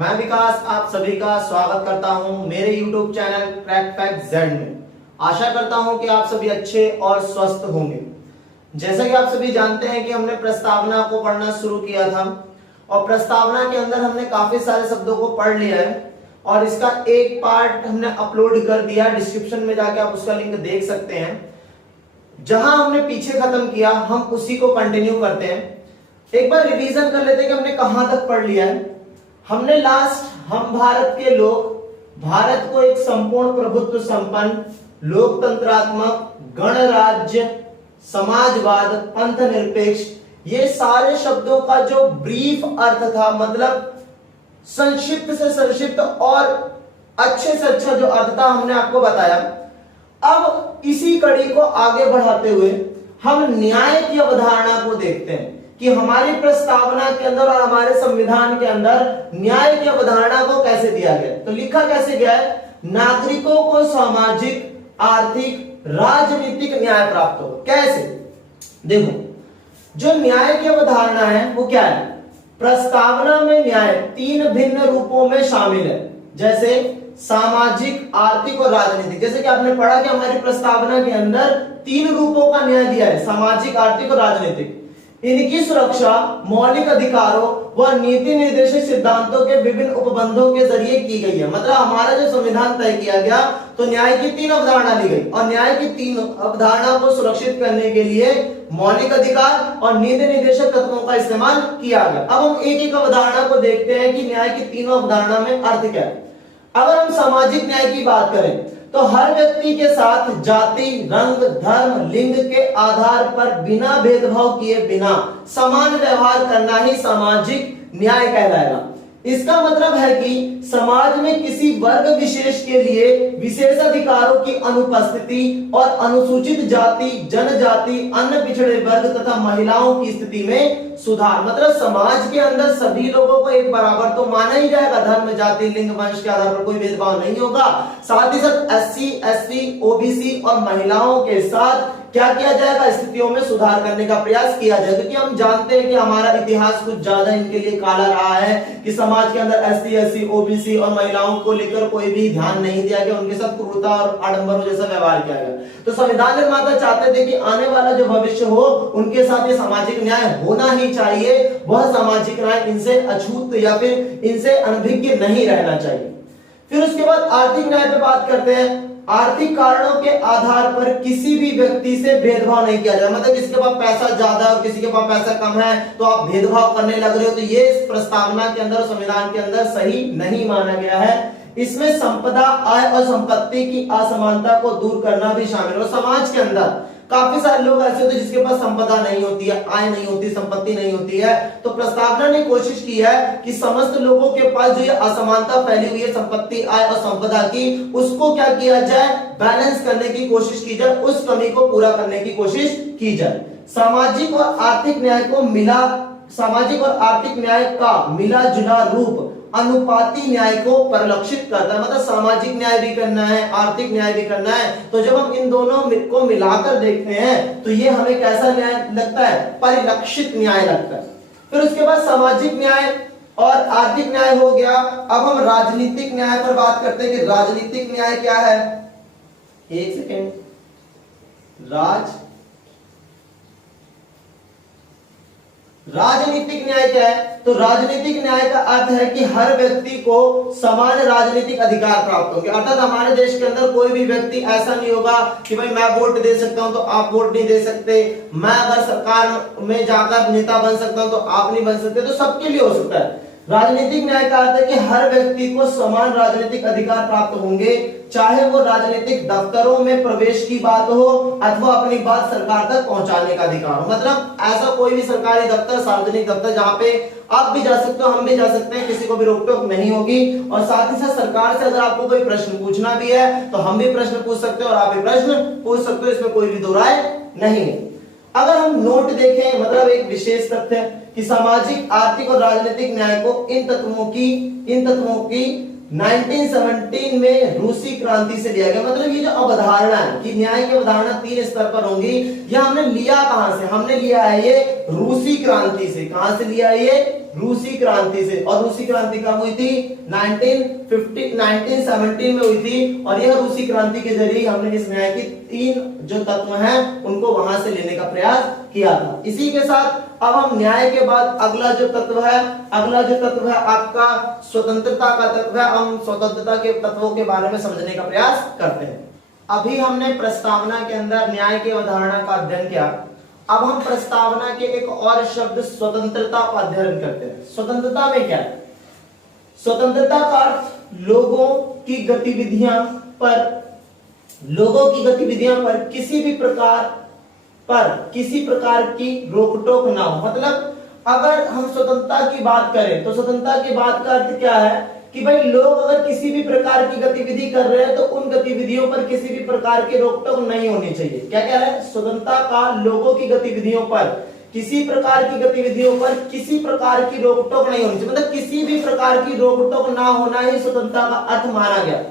मैं विकास आप सभी का स्वागत करता हूं मेरे YouTube channel crack fact Z में। आशा करता हूं कि आप सभी अच्छे और स्वस्थ होंगे। जैसा कि आप सभी जानते हैं कि हमने प्रस्तावना को पढ़ना शुरू किया था और प्रस्तावना के अंदर हमने काफी सारे शब्दों को पढ़ लिया है और इसका एक पार्ट हमने अपलोड कर दिया। डिस्क्रिप्शन में जाके आप उसका लिंक देख सकते हैं। जहां हमने पीछे खत्म किया हम उसी को कंटिन्यू करते हैं। एक बार रिवीजन कर लेते हैं कि हमने कहां तक पढ़ लिया है। हमने हम भारत के लोग भारत को एक संपूर्ण प्रभुत्व संपन्न लोकतंत्रात्मक गणराज्य समाजवाद पंथ निरपेक्ष ये सारे शब्दों का जो ब्रीफ अर्थ था, मतलब संक्षिप्त से संक्षिप्त और अच्छे से अच्छा जो अर्थ था हमने आपको बताया। अब इसी कड़ी को आगे बढ़ाते हुए हम न्याय की अवधारणा को देखते हैं कि हमारी प्रस्तावना के अंदर और हमारे संविधान के अंदर न्याय की अवधारणा को कैसे दिया गया। तो लिखा कैसे गया है, नागरिकों को सामाजिक आर्थिक राजनीतिक न्याय प्राप्त हो। कैसे, देखो जो न्याय की अवधारणा है वो क्या है। प्रस्तावना में न्याय तीन भिन्न रूपों में शामिल है, जैसे सामाजिक आर्थिक और राजनीतिक। जैसे कि आपने पढ़ा कि हमारी प्रस्तावना के अंदर तीन रूपों का न्याय दिया है, सामाजिक आर्थिक और राजनीतिक। इनकी सुरक्षा मौलिक अधिकारों व नीति निर्देशित सिद्धांतों के विभिन्न उपबंधों के जरिए की गई है। मतलब हमारा जो संविधान तय किया गया तो न्याय की तीन अवधारणा दी गई और न्याय की तीन अवधारणा को सुरक्षित करने के लिए मौलिक अधिकार और नीति निर्देशक तत्वों का इस्तेमाल किया गया। अब हम एक एक अवधारणा को देखते हैं कि न्याय की तीनों अवधारणा में अर्थ क्या है। अगर हम सामाजिक न्याय की बात करें तो हर व्यक्ति के साथ जाति रंग धर्म लिंग के आधार पर बिना भेदभाव किए बिना समान व्यवहार करना ही सामाजिक न्याय कहलाएगा। इसका मतलब है कि समाज में किसी वर्ग विशेष के लिए विशेष अधिकारों की अनुपस्थिति और अनुसूचित जाति जनजाति अन्य पिछड़े वर्ग तथा महिलाओं की स्थिति में सुधार। मतलब समाज के अंदर सभी लोगों को एक बराबर तो माना ही जाएगा, धर्म जाति लिंग वंश के आधार पर कोई भेदभाव नहीं होगा। साथ ही साथ SC ST OBC और महिलाओं के साथ क्या किया जाएगा, स्थितियों में सुधार करने का प्रयास किया जाएगा। क्योंकि हम जानते हैं कि हमारा इतिहास कुछ ज्यादा इनके लिए काला रहा है कि समाज के अंदर SC SC OBC और महिलाओं को लेकर कोई भी ध्यान नहीं दिया गया, उनके साथ क्रूरता और आडंबरों जैसा व्यवहार किया गया। तो संविधान निर्माता चाहते थे कि आने वाला जो भविष्य हो उनके साथ ये सामाजिक न्याय होना ही चाहिए। वह सामाजिक न्याय इनसे अछूत या फिर इनसे अनभिज्ञ नहीं रहना चाहिए। फिर उसके बाद आर्थिक न्याय पे बात करते हैं। आर्थिक कारणों के आधार पर किसी भी व्यक्ति से भेदभाव नहीं किया जाए। मतलब किसी के पास पैसा ज्यादा और किसी के पास पैसा कम है तो आप भेदभाव करने लग रहे हो, तो ये इस प्रस्तावना के अंदर संविधान के अंदर सही नहीं माना गया है। इसमें संपदा आय और संपत्ति की असमानता को दूर करना भी शामिल है। समाज के अंदर काफी सारे लोग ऐसे होते हैं जिसके पास संपदा नहीं होती है, आय नहीं होती, संपत्ति नहीं होती है। तो प्रस्तावना ने कोशिश की है कि समस्त लोगों के पास जो ये असमानता फैली हुई है संपत्ति आय और संपदा की, उसको क्या किया जाए, बैलेंस करने की कोशिश की जाए, उस कमी को पूरा करने की कोशिश की जाए। सामाजिक और आर्थिक न्याय का मिला जुला रूप अनुपाती न्याय को परिलक्षित करता है। मतलब सामाजिक न्याय भी करना है, आर्थिक न्याय भी करना है। तो जब हम इन दोनों को मिलाकर देखते हैं तो ये हमें कैसा न्याय लगता है, परिलक्षित न्याय लगता है। फिर उसके बाद सामाजिक न्याय और आर्थिक न्याय हो गया। अब हम राजनीतिक न्याय पर बात करते हैं कि राजनीतिक न्याय क्या है। एक सेकेंड, राजनीतिक न्याय क्या है। तो राजनीतिक न्याय का अर्थ है कि हर व्यक्ति को समान राजनीतिक अधिकार प्राप्त होंगे। अर्थात हमारे देश के अंदर कोई भी व्यक्ति ऐसा नहीं होगा कि भाई मैं वोट दे सकता हूं तो आप वोट नहीं दे सकते, मैं अगर सरकार में जाकर नेता बन सकता हूं तो आप नहीं बन सकते। तो सबके लिए हो सकता है। राजनीतिक न्याय का अर्थ है कि हर व्यक्ति को समान राजनीतिक अधिकार प्राप्त होंगे, चाहे वो राजनीतिक दफ्तरों में प्रवेश की बात हो अथवा अपनी बात सरकार तक पहुंचाने का अधिकार हो। मतलब ऐसा कोई भी सरकारी दफ्तर, सार्वजनिक दफ्तर जहां पे आप भी जा सकते हो, हम भी जा सकते हैं, किसी को भी रोक टोक नहीं होगी। और साथ ही साथ सरकार से अगर आपको कोई प्रश्न पूछना भी है तो हम भी प्रश्न पूछ सकते हो और आप भी प्रश्न पूछ सकते हो, इसमें कोई भी दो राय नहीं है। अगर हम नोट देखें, मतलब एक विशेष तथ्य कि सामाजिक आर्थिक और राजनीतिक न्याय को इन तत्वों की 1917 में रूसी क्रांति से लिया गया। मतलब ये जो अवधारणा है कि न्याय की अवधारणा 3 स्तर पर होंगी, ये हमने लिया कहां से? हमने लिया है ये रूसी क्रांति से। कहां से लिया है ये? रूसी क्रांति से। और रूसी क्रांति कब हुई थी? 1917 में हुई थी। और यह रूसी क्रांति के जरिए हमने इस न्याय की 3 जो तत्व हैं उनको वहां से लेने का प्रयास किया था। इसी के साथ अब हम न्याय के बाद अगला जो तत्व है आपका स्वतंत्रता का तत्व है। हम स्वतंत्रता के तत्वों के बारे में समझने का प्रयास करते हैं। अभी हमने प्रस्तावना के अंदर न्याय की अवधारणा का अध्ययन किया। अब हम प्रस्तावना के एक और शब्द स्वतंत्रता का अध्ययन करते हैं। स्वतंत्रता में क्या है? स्वतंत्रता का अर्थ लोगों की गतिविधियां पर किसी प्रकार की रोक टोक ना हो। मतलब अगर हम स्वतंत्रता की बात करें तो स्वतंत्रता की बात का अर्थ क्या है कि भाई लोग अगर किसी भी प्रकार की गतिविधि कर रहे हैं तो उन गतिविधियों पर किसी भी प्रकार की रोक टोक नहीं होनी चाहिए। क्या कह रहे हैं? स्वतंत्रता का लोगों की गतिविधियों पर किसी प्रकार की रोक टोक नहीं होनी चाहिए। मतलब किसी भी प्रकार की रोक टोक ना होना ही स्वतंत्रता का अर्थ माना गया।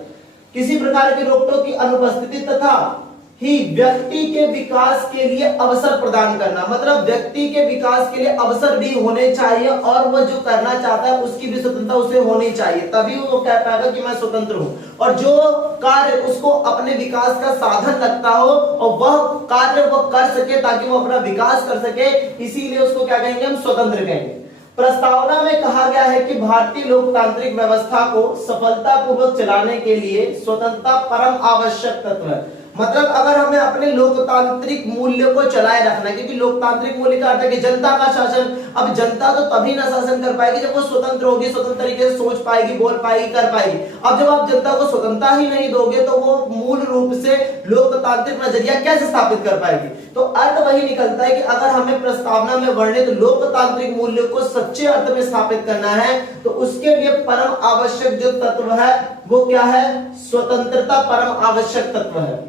किसी प्रकार की रोक टोक की अनुपस्थिति तथा ही व्यक्ति के विकास के लिए अवसर प्रदान करना। मतलब व्यक्ति के विकास के लिए अवसर भी होने चाहिए और वह जो करना चाहता है उसकी भी स्वतंत्रता उसे होनी चाहिए, तभी वो कह पाएगा कि मैं स्वतंत्र हूं। और जो कार्य उसको अपने विकास का साधन लगता हो और वह कार्य वो कर सके ताकि वो अपना विकास कर सके, इसीलिए उसको क्या कहेंगे? हम स्वतंत्र कहेंगे। प्रस्तावना में कहा गया है कि भारतीय लोकतांत्रिक व्यवस्था को सफलतापूर्वक चलाने के लिए स्वतंत्रता परम आवश्यक तत्व है। मतलब अगर हमें अपने लोकतांत्रिक मूल्य को चलाए रखना है, क्योंकि लोकतांत्रिक मूल्य का अर्थ है कि जनता का शासन। अब जनता तो तभी ना शासन कर पाएगी जब वो स्वतंत्र होगी, स्वतंत्र तरीके से सोच पाएगी, बोल पाएगी, कर पाएगी। अब जब आप जनता को स्वतंत्रता ही नहीं दोगे तो वो मूल रूप से लोकतांत्रिक नजरिया कैसे स्थापित कर पाएगी? तो अर्थ वही निकलता है कि अगर हमें प्रस्तावना में वर्णित लोकतांत्रिक मूल्य को सच्चे अर्थ में स्थापित करना है तो उसके लिए परम आवश्यक जो तत्व है वो क्या है? स्वतंत्रता परम आवश्यक तत्व है।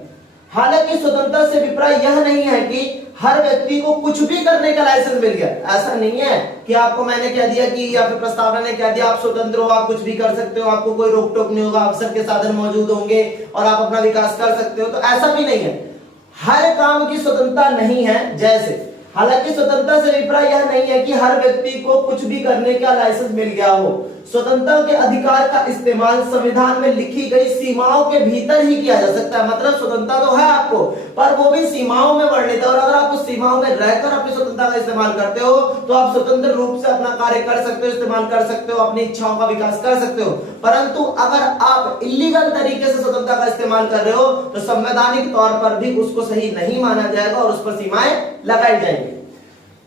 हालांकि स्वतंत्रता से विपरीत यह नहीं है कि हर व्यक्ति को कुछ भी करने का लाइसेंस मिल गया। ऐसा नहीं है कि आपको मैंने कह दिया कि या फिर प्रस्तावना ने कह दिया आप स्वतंत्र हो, आप कुछ भी कर सकते हो, आपको कोई रोक टोक नहीं होगा, अवसर के साधन मौजूद होंगे और आप अपना विकास कर सकते हो। तो ऐसा भी नहीं है, हर काम की स्वतंत्रता नहीं है। जैसे हालांकि स्वतंत्रता से विपरीत यह नहीं है कि हर व्यक्ति को कुछ भी करने का लाइसेंस मिल गया हो। स्वतंत्रता के अधिकार का इस्तेमाल संविधान में लिखी गई सीमाओं के भीतर ही किया जा सकता है। मतलब स्वतंत्रता तो है आपको, पर वो भी सीमाओं में वर्णित है। और अगर आप उस सीमाओं में रहकर अपनी स्वतंत्रता का इस्तेमाल करते हो तो आप स्वतंत्र रूप से अपना कार्य कर सकते हो, इस्तेमाल कर सकते हो, अपनी इच्छाओं का विकास कर सकते हो। परंतु अगर आप इलीगल तरीके से स्वतंत्रता का इस्तेमाल कर रहे हो तो संवैधानिक तौर पर भी उसको सही नहीं माना जाएगा और उस पर सीमाएं लगाई जाएंगी।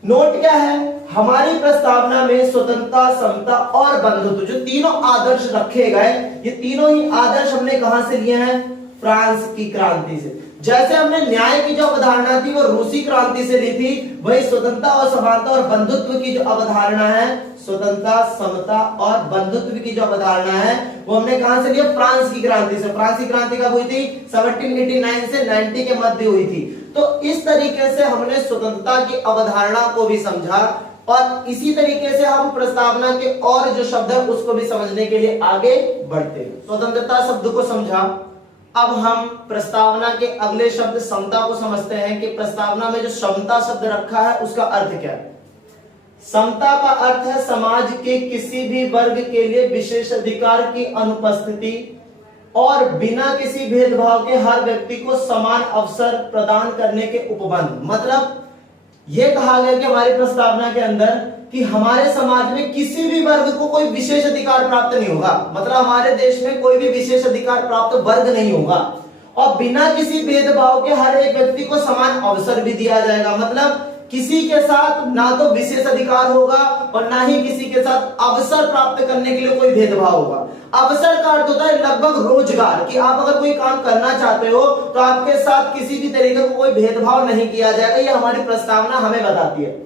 नोट क्या है? हमारी प्रस्तावना में स्वतंत्रता, समता और बंधुत्व जो तीनों आदर्श रखे गए, ये तीनों ही आदर्श हमने कहां से लिए हैं? फ्रांस की क्रांति से। जैसे हमने न्याय की जो अवधारणा थी वो रूसी क्रांति से ली थी, वही स्वतंत्रता और समानता और बंधुत्व की जो अवधारणा है, स्वतंत्रता, समता और बंधुत्व की जो अवधारणा है वो हमने कहां से लिया? फ्रांस की क्रांति से। फ्रांस की क्रांति कब हुई थी? 1789 से 90 के मध्य हुई थी। तो इस तरीके से हमने स्वतंत्रता की अवधारणा को भी समझा और इसी तरीके से हम प्रस्तावना के और जो शब्द है उसको भी समझने के लिए आगे बढ़ते हैं। स्वतंत्रता शब्द को समझा, अब हम प्रस्तावना के अगले शब्द समता को समझते हैं कि प्रस्तावना में जो समता शब्द रखा है उसका अर्थ क्या है। समता का अर्थ है समाज के किसी भी वर्ग के लिए विशेष अधिकार की अनुपस्थिति और बिना किसी भेदभाव के हर व्यक्ति को समान अवसर प्रदान करने के उपबंध। मतलब यह कहा गया कि हमारी प्रस्तावना के अंदर कि हमारे समाज में किसी भी वर्ग को कोई विशेष अधिकार प्राप्त नहीं होगा। मतलब हमारे देश में कोई भी विशेष अधिकार प्राप्त वर्ग नहीं होगा और बिना किसी भेदभाव के हर एक व्यक्ति को समान अवसर भी दिया जाएगा। मतलब किसी के साथ ना तो विशेष अधिकार होगा और ना ही किसी के साथ अवसर प्राप्त करने के लिए कोई भेदभाव होगा। अवसर का अर्थ होता है लगभग रोजगार, कि आप अगर कोई काम करना चाहते हो तो आपके साथ किसी भी तरीके का कोई भेदभाव नहीं किया जाएगा। ये हमारी प्रस्तावना हमें बताती है।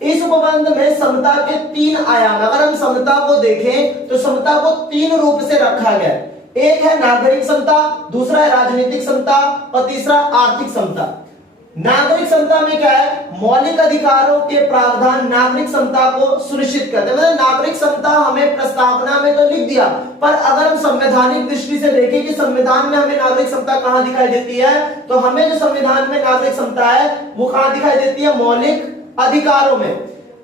इस उपबंध में समता के 3 आयाम, अगर हम समता को देखें तो समता को 3 रूप से रखा गया है। एक है नागरिक समता, दूसरा है राजनीतिक समता और तीसरा आर्थिक समता। नागरिक समता में क्या है, मौलिक अधिकारों के प्रावधान नागरिक समता को सुनिश्चित करते हैं। मतलब नागरिक समता हमें प्रस्तावना में तो लिख दिया, पर अगर हम संवैधानिक दृष्टि से देखें कि संविधान में हमें नागरिक समता कहां दिखाई देती है, तो हमें जो संविधान में नागरिक समता है वो कहां दिखाई देती है, मौलिक अधिकारों में।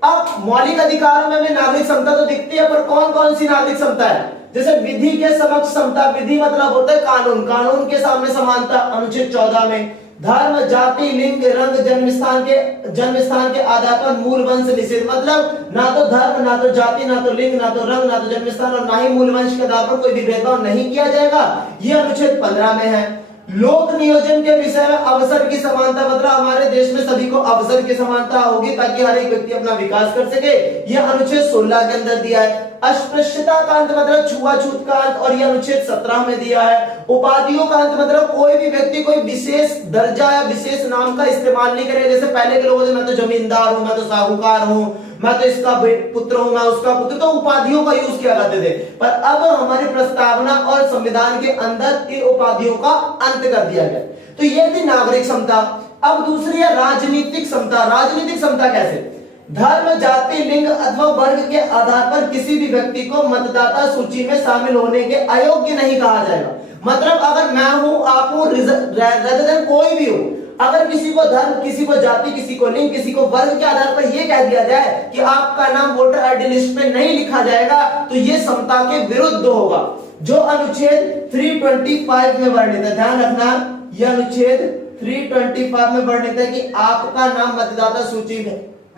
अब मौलिक अधिकारों में हमें नागरिक समता तो दिखती है, पर कौन कौन सी नागरिक समता है, जैसे विधि के समक्ष समता, विधि मतलब होता है कानून, कानून के सामने समानता अनुच्छेद 14 में, धर्म, जाति, लिंग, रंग, जन्मस्थान के आधार पर मूल वंश निषेध, मतलब ना तो धर्म, ना तो जाति, ना तो लिंग, ना तो रंग, ना तो जन्मस्थान और ना ही मूल वंश के आधार पर कोई भी भेदभाव नहीं किया जाएगा, ये अनुच्छेद 15 में है। लोक नियोजन के विषय में अवसर की समानता, मतलब हमारे देश में सभी को अवसर की समानता होगी ताकि हर एक व्यक्ति अपना विकास कर सके, यह अनुच्छेद 16 के अंदर दिया है। अस्पृश्यता का अंत मतलब छुआछूत का अंत, और यह अनुच्छेद 17 में दिया है। उपाधियों का अंत मतलब कोई भी व्यक्ति कोई विशेष दर्जा या विशेष नाम का इस्तेमाल नहीं करेगा, जैसे पहले के लोगों ने मैं तो जमींदार हूं, मैं तो साहूकार हूं, मैं तो इसका पुत्र हूं, मैं उसका पुत्र, तो उपाधियों का यूज किया करते थे, पर अब हमारी प्रस्तावना और संविधान के अंदर इन उपाधियों का अंत कर दिया गया। तो ये थी नागरिक समता। अब दूसरी है राजनीतिक समता। राजनीतिक समता कैसे, धर्म, जाति, लिंग अथवा वर्ग के आधार पर किसी भी व्यक्ति को मतदाता सूची में शामिल होने के अयोग्य नहीं कहा जाएगा। मतलब अगर मैं हूं, आप हूं, रेदर देन कोई भी हो, अगर किसी को धर्म, किसी को जाति, किसी को लिंग, किसी को वर्ग के आधार पर यह कह दिया जाए कि आपका नाम वोटर आईडी लिस्ट में नहीं लिखा जाएगा, तो यह समता के विरुद्ध होगा, जो अनुच्छेद 325 में वर्णित है। ध्यान रखना, यह अनुच्छेद 325 में वर्णित है कि आपका नाम मतदाता सूची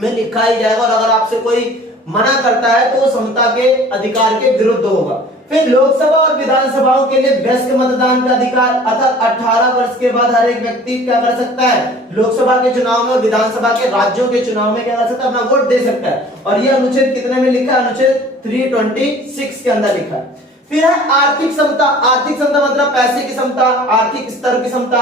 में लिखा ही जाएगा, और अगर आपसे कोई मना करता है तो वो समता के अधिकार के विरुद्ध होगा। फिर लोकसभा और विधानसभाओं के लिए वयस्क मतदान का अधिकार, अर्थात 18 वर्ष के बाद हर एक व्यक्ति क्या कर सकता है, लोकसभा के चुनाव में और विधानसभा के राज्यों के चुनाव में क्या कर सकता है, अपना वोट दे सकता है। और यह अनुच्छेद कितने में लिखा है, अनुच्छेद 326 के अंदर लिखा है। फिर है आर्थिक समता। आर्थिक समता मतलब पैसे की समता, आर्थिक स्तर की समता।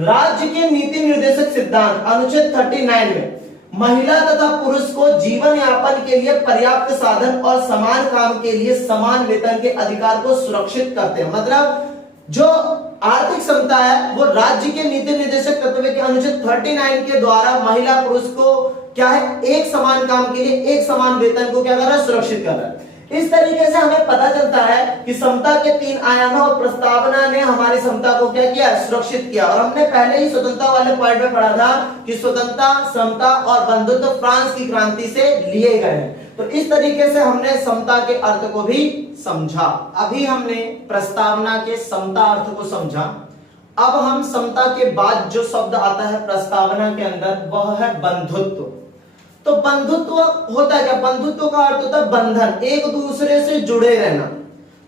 राज्य के नीति निर्देशक सिद्धांत अनुच्छेद 39 में महिला तथा पुरुष को जीवन यापन के लिए पर्याप्त साधन और समान काम के लिए समान वेतन के अधिकार को सुरक्षित करते हैं। मतलब जो आर्थिक समता है वो राज्य के नीति निर्देशक तत्व के अनुच्छेद 39 के द्वारा महिला पुरुष को क्या है, एक समान काम के लिए एक समान वेतन को क्या कर रहा है, सुरक्षित कर रहा है। इस तरीके से हमें पता चलता है कि समता के 3 आयाम और प्रस्तावना ने हमारी समता को क्या किया, सुरक्षित किया। और हमने पहले ही स्वतंत्रता वाले पॉइंट में पढ़ा था कि स्वतंत्रता, समता और बंधुत्व फ्रांस की क्रांति से लिए गए हैं। तो इस तरीके से हमने समता के अर्थ को भी समझा। अभी हमने प्रस्तावना के समता अर्थ को समझा। अब हम समता के बाद जो शब्द आता है प्रस्तावना के अंदर वह है बंधुत्व। तो बंधुत्व होता है क्या, बंधुत्व का अर्थ होता है बंधन, एक दूसरे से जुड़े रहना।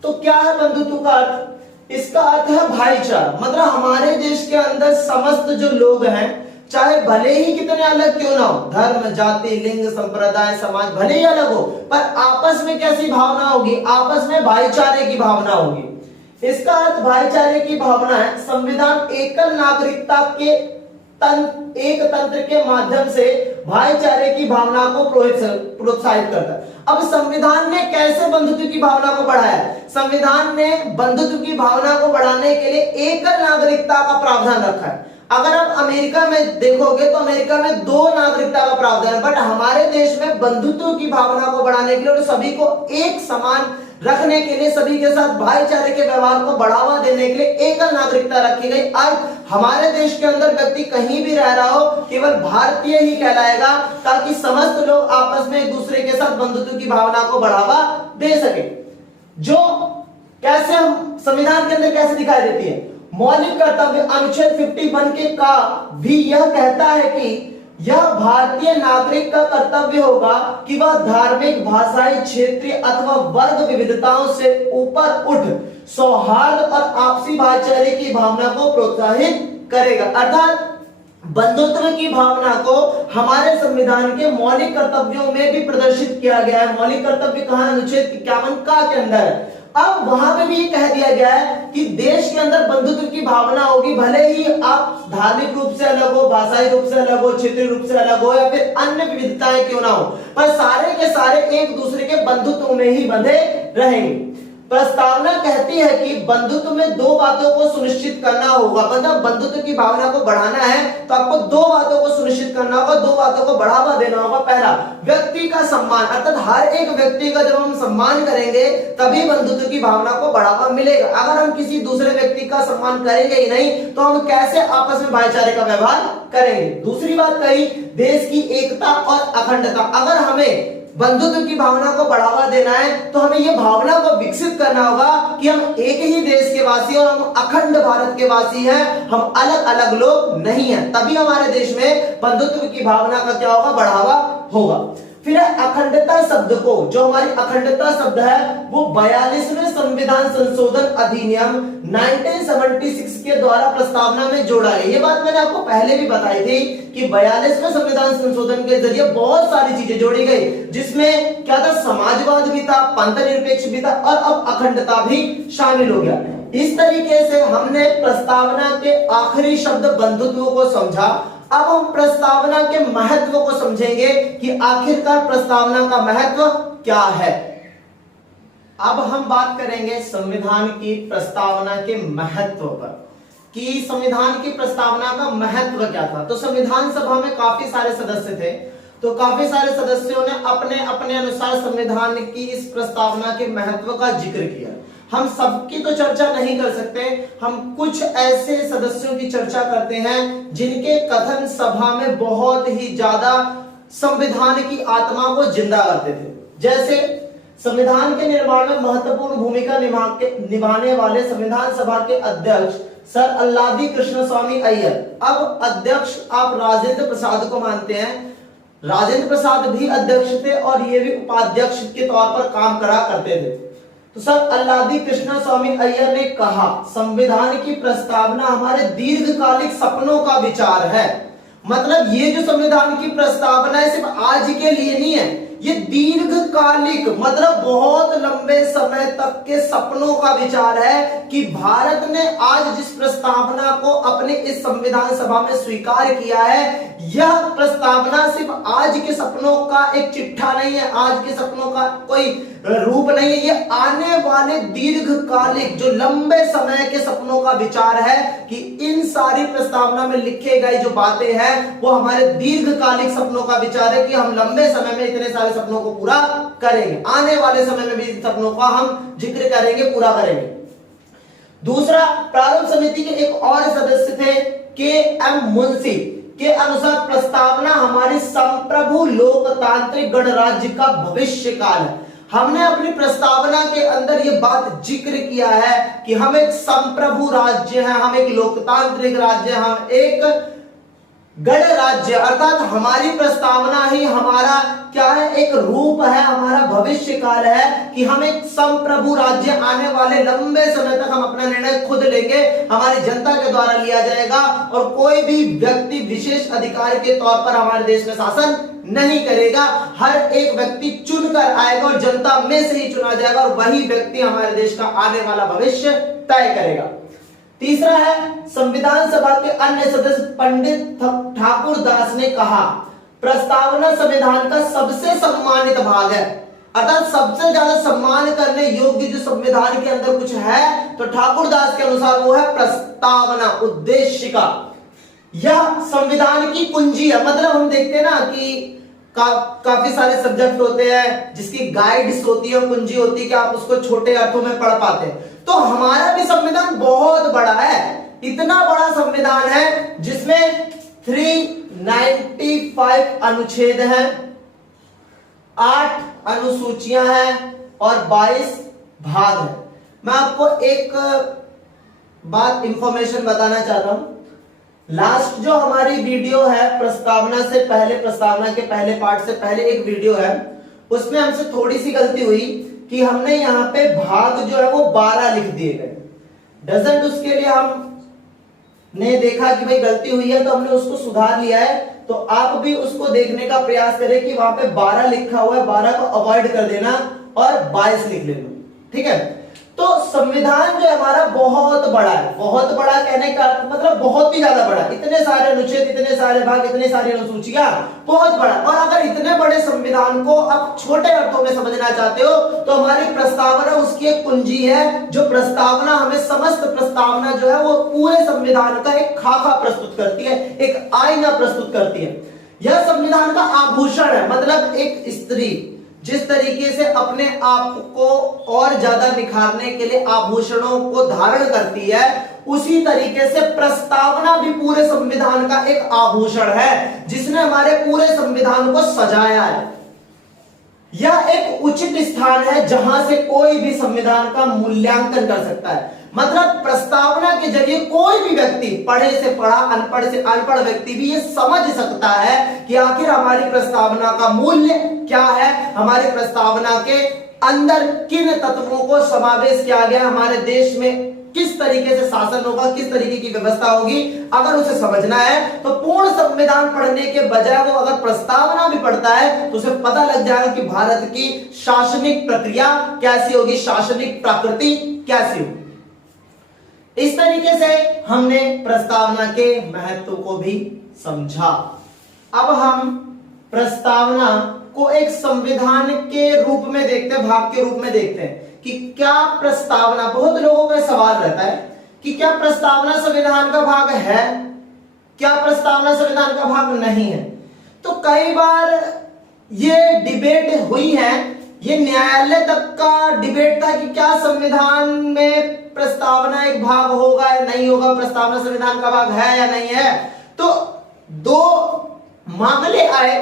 तो क्या है बंधुत्व का अर्थ, इसका अर्थ है भाईचारा। मतलब हमारे देश के अंदर समस्त जो लोग हैं, चाहे भले ही कितने अलग क्यों ना हो, धर्म, जाति, लिंग, संप्रदाय, समाज भले ही अलग हो, पर आपस में कैसी भावना होगी, आपस में भाईचारे की भावना होगी। इसका अर्थ भाईचारे की भावना है। संविधान एकल नागरिकता के एक तंत्र के माध्यम से भाईचारे की भावना को प्रोत्साहित करता है। अब संविधान ने कैसे बंधुत्व की भावना को बढ़ाया? संविधान ने बंधुत्व की भावना को बढ़ाने के लिए एकल नागरिकता का प्रावधान रखा है। अगर आप अमेरिका में देखोगे तो अमेरिका में 2 नागरिकता का प्रावधान है, बट हमारे देश में बंधुत्व की भावना को बढ़ाने के लिए और सभी को एक समान रखने के लिए, सभी के साथ भाईचारे के व्यवहार को बढ़ावा देने के लिए एकल नागरिकता रखी गई। आज हमारे देश के अंदर व्यक्ति कहीं भी रह रहा हो, केवल भारतीय ही कहलाएगा, ताकि समस्त लोग आपस में एक दूसरे के साथ बंधुत्व की भावना को बढ़ावा दे सके। जो कैसे हम संविधान के अंदर कैसे दिखाई देती है, मौलिक कर्तव्य अनुच्छेद 51 के का भी यह कहता है कि यह भारतीय नागरिक का कर्तव्य होगा कि वह धार्मिक, भाषाई, क्षेत्रीय अथवा वर्ग विविधताओं से ऊपर उठ सौहार्द और आपसी भाईचारे की भावना को प्रोत्साहित करेगा। अर्थात बंधुत्व की भावना को हमारे संविधान के मौलिक कर्तव्यों में भी प्रदर्शित किया गया है। मौलिक कर्तव्य कहां, अनुच्छेद 51 का के अंदर है। अब वहां पे भी ये कह दिया गया है कि देश के अंदर बंधुत्व की भावना होगी, भले ही आप धार्मिक रूप से अलग हो, भाषाई रूप से अलग हो, क्षेत्रीय रूप से अलग हो या फिर अन्य विविधताएं क्यों ना हो, पर सारे के सारे एक दूसरे के बंधुत्व में ही बंधे रहेंगे। प्रस्तावना कहती है कि बंधुत्व में दो बातों को सुनिश्चित करना होगा। मतलब बंधुत्व की भावना को बढ़ाना है तो आपको दो बातों को सुनिश्चित करना होगा, दो बातों को बढ़ावा देना होगा। पहला, व्यक्ति का सम्मान, अर्थात हर एक व्यक्ति का जब हम सम्मान करेंगे तभी बंधुत्व की भावना को बढ़ावा मिलेगा। अगर हम किसी दूसरे व्यक्ति का सम्मान करेंगे ही नहीं तो हम कैसे आपस में भाईचारे का व्यवहार करेंगे। दूसरी बात कही, देश की एकता और अखंडता। अगर हमें बंधुत्व की भावना को बढ़ावा देना है तो हमें यह भावना को विकसित करना होगा कि हम एक ही देश के वासी और हम अखंड भारत के वासी हैं, हम अलग अलग लोग नहीं हैं। तभी हमारे देश में बंधुत्व की भावना का क्या होगा, बढ़ावा होगा। फिर अखंडता शब्द को, जो हमारी अखंडता शब्द है वो 42वें संविधान संशोधन अधिनियम 1976 के द्वारा प्रस्तावना में जोड़ा गया। ये बात मैंने आपको पहले भी बताई थी कि 42वें संविधान संशोधन के जरिए बहुत सारी चीजें जोड़ी गई, जिसमें क्या था, समाजवाद भी था, पंथनिरपेक्ष भी था और अब अखंडता भी शामिल हो गया। इस तरीके से हमने प्रस्तावना के आखिरी शब्द बंधुत्व को समझा। अब हम प्रस्तावना के महत्व को समझेंगे कि आखिरकार प्रस्तावना का महत्व क्या है। अब हम बात करेंगे संविधान की प्रस्तावना के महत्व पर कि संविधान की प्रस्तावना का महत्व क्या था। तो संविधान सभा में काफी सारे सदस्य थे, तो काफी सारे सदस्यों ने अपने अपने अनुसार संविधान की इस प्रस्तावना के महत्व का जिक्र किया। हम सबकी तो चर्चा नहीं कर सकते, हम कुछ ऐसे सदस्यों की चर्चा करते हैं जिनके कथन सभा में बहुत ही ज्यादा संविधान की आत्मा को जिंदा करते थे। जैसे संविधान के निर्माण में महत्वपूर्ण भूमिका निभाने वाले संविधान सभा के अध्यक्ष सर अल्लादी कृष्ण स्वामी अय्यर। अब अध्यक्ष आप राजेंद्र प्रसाद को मानते हैं, राजेंद्र प्रसाद भी अध्यक्ष थे और ये भी उपाध्यक्ष के तौर पर काम करा करते थे। तो सर अल्लादी कृष्ण स्वामी अय्यर ने कहा, संविधान की प्रस्तावना हमारे दीर्घकालिक सपनों का विचार है। मतलब ये जो संविधान की प्रस्तावना है सिर्फ आज के लिए नहीं है, ये दीर्घकालिक मतलब बहुत लंबे समय तक के सपनों का विचार है कि भारत ने आज जिस प्रस्तावना को अपने इस संविधान सभा में स्वीकार किया है, यह प्रस्तावना सिर्फ आज के सपनों का एक चिट्ठा नहीं है, आज के सपनों का कोई रूप नहीं है, ये आने वाले दीर्घकालिक जो लंबे समय के सपनों का विचार है कि इन सारी प्रस्तावना में लिखे गए जो बातें हैं वो हमारे दीर्घकालिक सपनों का विचार है कि हम लंबे समय में इतने सारे सपनों को पूरा करेंगे, आने वाले समय में भी इन सपनों का हम जिक्र करेंगे, पूरा करेंगे। दूसरा, प्रारूप समिति के एक और सदस्य थे के.एम. मुंशी के अनुसार प्रस्तावना हमारी संप्रभु लोकतांत्रिक गणराज्य का भविष्य काल है। हमने अपनी प्रस्तावना के अंदर ये बात जिक्र किया है कि हम एक संप्रभु राज्य है, हम एक लोकतांत्रिक राज्य, हम एक गणराज्य, अर्थात हमारी प्रस्तावना ही हमारा क्या है, एक रूप है, हमारा भविष्य काल है कि हम एक संप्रभु राज्य, आने वाले लंबे समय तक हम अपना निर्णय खुद लेंगे, हमारी जनता के द्वारा लिया जाएगा और कोई भी व्यक्ति विशेष अधिकार के तौर पर हमारे देश में शासन नहीं करेगा। हर एक व्यक्ति चुनकर आएगा और जनता में से ही चुना जाएगा और वही व्यक्ति हमारे देश का आने वाला भविष्य तय करेगा। तीसरा है, संविधान सभा के अन्य सदस्य पंडित ठाकुर दास ने कहा, प्रस्तावना संविधान का सबसे सम्मानित भाग है, अर्थात सबसे ज्यादा सम्मान करने योग्य जो संविधान के अंदर कुछ है तो ठाकुर दास के अनुसार वो है प्रस्तावना, उद्देशिका। यह संविधान की कुंजी है। मतलब हम देखते हैं ना कि काफी सारे सब्जेक्ट होते हैं जिसकी गाइड्स होती है, कुंजी होती है कि आप उसको छोटे अर्थों में पढ़ पाते हैं। तो हमारा भी संविधान बहुत बड़ा है, इतना बड़ा संविधान है जिसमें 395 अनुच्छेद हैं, 8 अनुसूचियां हैं और 22 भाग हैं। मैं आपको एक बात इंफॉर्मेशन बताना चाहता हूं। लास्ट जो हमारी वीडियो है प्रस्तावना से पहले, प्रस्तावना के पहले पार्ट से पहले एक वीडियो है, उसमें हमसे थोड़ी सी गलती हुई कि हमने यहाँ पे भाग जो है वो 12 लिख दिए गए। डजंट उसके लिए हमने देखा कि भाई गलती हुई है तो हमने उसको सुधार लिया है। तो आप भी उसको देखने का प्रयास करें कि वहां पे 12 लिखा हुआ है, 12 को अवॉइड कर देना और 22 लिख लेना, ठीक है। तो संविधान जो है हमारा बहुत बड़ा है, बहुत बड़ा कहने का मतलब बहुत ही ज्यादा बड़ा, इतने सारे अनुच्छेद, इतने सारे भाग, इतने सारी अनुसूचियां, बहुत बड़ा। और अगर इतने बड़े संविधान को आप छोटे अर्थों में समझना चाहते हो तो हमारी प्रस्तावना उसकी एक कुंजी है, जो प्रस्तावना हमें समस्त प्रस्तावना जो है वो पूरे संविधान का एक खाका प्रस्तुत करती है, एक आईना प्रस्तुत करती है। यह संविधान का आभूषण है, मतलब एक स्त्री जिस तरीके से अपने आप को और ज्यादा निखारने के लिए आभूषणों को धारण करती है, उसी तरीके से प्रस्तावना भी पूरे संविधान का एक आभूषण है जिसने हमारे पूरे संविधान को सजाया है। यह एक उचित स्थान है जहां से कोई भी संविधान का मूल्यांकन कर सकता है। मतलब प्रस्तावना के जरिए कोई भी व्यक्ति, पढ़े से पढ़ा, अनपढ़ से अनपढ़ व्यक्ति भी ये समझ सकता है कि आखिर हमारी प्रस्तावना का मूल्य क्या है, हमारी प्रस्तावना के अंदर किन तत्वों को समावेश किया गया, हमारे देश में किस तरीके से शासन होगा, किस तरीके की व्यवस्था होगी। अगर उसे समझना है तो पूर्ण संविधान पढ़ने के बजाय वो अगर प्रस्तावना भी पढ़ता है तो उसे पता लग जाएगा कि भारत की शासनिक प्रक्रिया कैसी होगी, शासनिक प्रकृति कैसी होगी। इस तरीके से हमने प्रस्तावना के महत्व को भी समझा। अब हम प्रस्तावना को एक संविधान के रूप में देखते हैं, भाग के रूप में देखते हैं कि क्या प्रस्तावना, बहुत लोगों का सवाल रहता है कि क्या प्रस्तावना संविधान का भाग है, क्या प्रस्तावना संविधान का भाग नहीं है। तो कई बार ये डिबेट हुई है, ये न्यायालय तक का डिबेट था कि क्या संविधान में प्रस्तावना एक भाग होगा या नहीं होगा, प्रस्तावना संविधान का भाग है या नहीं है। तो दो मामले आए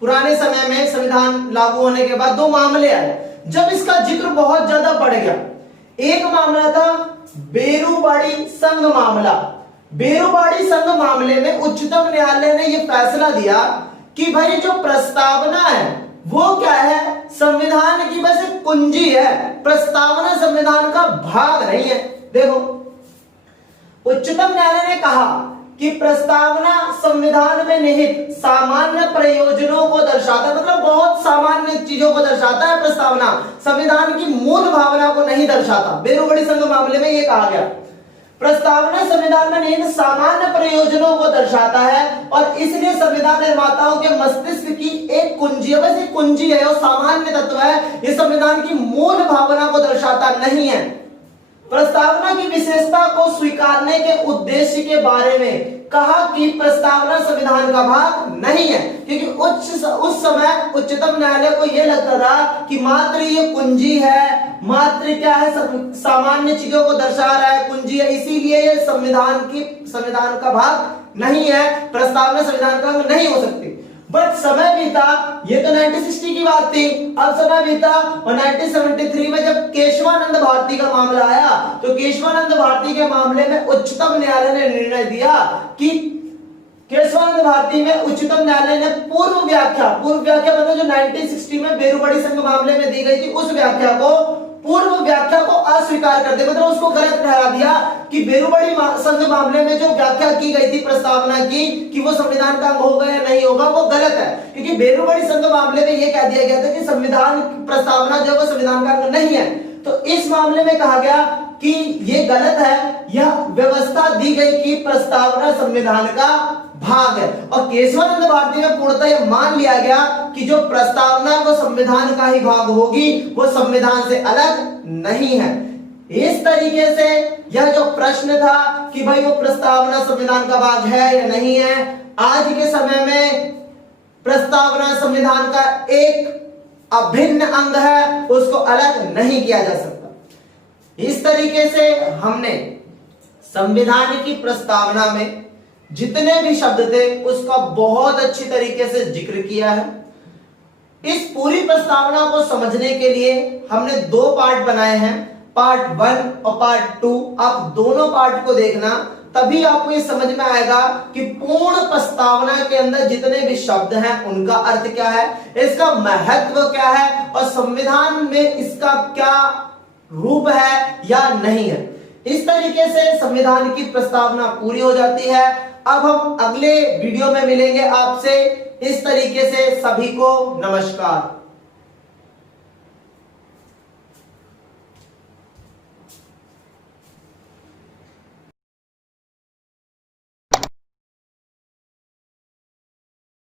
पुराने समय में, संविधान लागू होने के बाद दो मामले आए जब इसका जिक्र बहुत ज्यादा बढ़ गया। एक मामला था बेरुबाड़ी संघ मामला। बेरुबाड़ी संघ मामले में उच्चतम न्यायालय ने यह फैसला दिया कि भाई जो प्रस्तावना है वो क्या है, संविधान की बस एक कुंजी है, प्रस्तावना संविधान का भाग नहीं है। देखो, उच्चतम न्यायालय ने कहा कि प्रस्तावना संविधान में निहित सामान्य प्रयोजनों को दर्शाता है, मतलब बहुत सामान्य चीजों को दर्शाता है। प्रस्तावना संविधान की मूल भावना को नहीं दर्शाता। बेरुबाड़ी संघ मामले में यह कहा गया प्रस्तावना संविधान में निहित सामान्य प्रयोजनों को दर्शाता है और इसलिए संविधान निर्माताओं के मस्तिष्क की एक कुंजी है, बस एक कुंजी है और सामान्य तत्व है, ये संविधान की मूल भावना को दर्शाता नहीं है। प्रस्तावना की विशेषता को स्वीकारने के उद्देश्य के बारे में कहा कि प्रस्तावना संविधान का भाग नहीं है, क्योंकि उस समय उच्चतम न्यायालय को यह लगता था कि मात्र ये कुंजी है, मात्र क्या है, सामान्य चीजों को दर्शा रहा है, कुंजी है, इसीलिए ये संविधान का भाग नहीं है, प्रस्तावना संविधान का भाग नहीं हो सकती। बट समय बीता, ये तो 1960 की बात थी, अब समय बीता और 1973 में जब केशवानंद भारती का मामला आया तो केशवानंद भारती के मामले में उच्चतम न्यायालय ने निर्णय दिया कि केशवानंद भारती में उच्चतम न्यायालय ने पूर्व व्याख्या मतलब जो 1960 में बेरुबाड़ी संघ मामले में दी गई थी उस पूर्व व्याख्या को अस्वीकार कर दिया, मतलब उसको गलत ठहरा दिया कि बेरुबाड़ी संघ मामले में जो व्याख्या की गई थी प्रस्तावना की कि वो संविधान का अंग होगा या नहीं होगा, वो गलत है। क्योंकि बेरुबाड़ी संघ मामले में ये कह दिया गया था कि संविधान प्रस्तावना जो है वो संविधान का अंग नहीं है। तो इस मामले में कहा गया कि ये गलत है, यह व्यवस्था दी गई कि प्रस्तावना संविधान का भाग है। और केशवानंद भारती में पूर्णतः यह मान लिया गया कि जो प्रस्तावना वो संविधान का ही भाग होगी, वो संविधान से अलग नहीं है। इस तरीके से यह जो प्रश्न था कि भाई वो प्रस्तावना संविधान का भाग है या नहीं है, आज के समय में प्रस्तावना संविधान का एक अभिन्न अंग है, उसको अलग नहीं किया जा सकता। इस तरीके से हमने संविधान की प्रस्तावना में जितने भी शब्द थे उसका बहुत अच्छी तरीके से जिक्र किया है। इस पूरी प्रस्तावना को समझने के लिए हमने दो पार्ट बनाए हैं, पार्ट 1 और पार्ट 2। आप दोनों पार्ट को देखना, तभी आपको ये समझ में आएगा कि पूर्ण प्रस्तावना के अंदर जितने भी शब्द हैं उनका अर्थ क्या है, इसका महत्व क्या है और संविधान में इसका क्या रूप है या नहीं है। इस तरीके से संविधान की प्रस्तावना पूरी हो जाती है। अब हम अगले वीडियो में मिलेंगे आपसे। इस तरीके से सभी को नमस्कार।